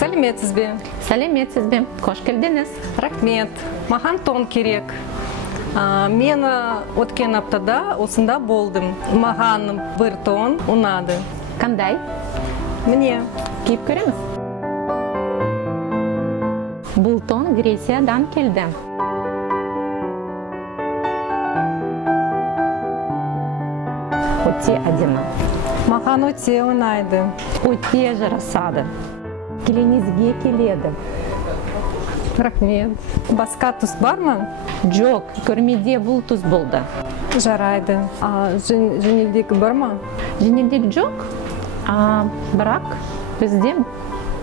Сәлеметсіз бе? Сәлеметсіз бе? Қош келдіңіз. Рахмет. Маған тон керек. Мен өткен аптада осында болдым. Маған бір тон ұнады. Қандай? Міне. Киіп көреміз. Бұл тон Грециядан келді. Өте әдемі. Маған өте ұнайды. Өте жарасады. Келеңізге келеді. Рахмет. Басқа түс бар ма? Жоқ, көрмеде бұл түс болды. Жарайды. Жеңілдік бар ма? Жеңілдік жоқ, бірақ бізде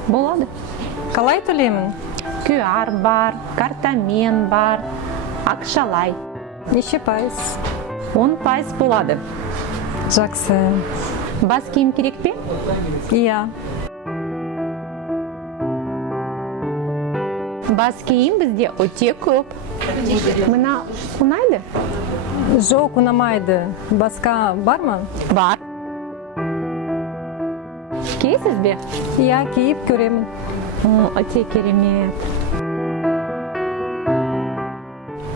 болады. Қалай төлеймін? QR бар, картамен бар, ақшалай. Неше пайыз? 10% болады. Жақсы. Бас киім керек пе? Иә. Бас киім бізде өте көп. Мына ұнайды? Жоқ, ұнамайды. Басқа бар ма? Бар. Киесіз бе? Иә, киіп көремін. Өте керемет.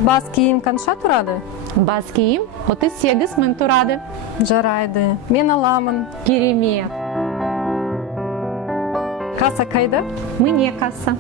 Бас киім қанша тұрады? Бас киім 38 мың тұрады. Жарайды. Мен аламын. Керемет. Касса қайда? Міне касса.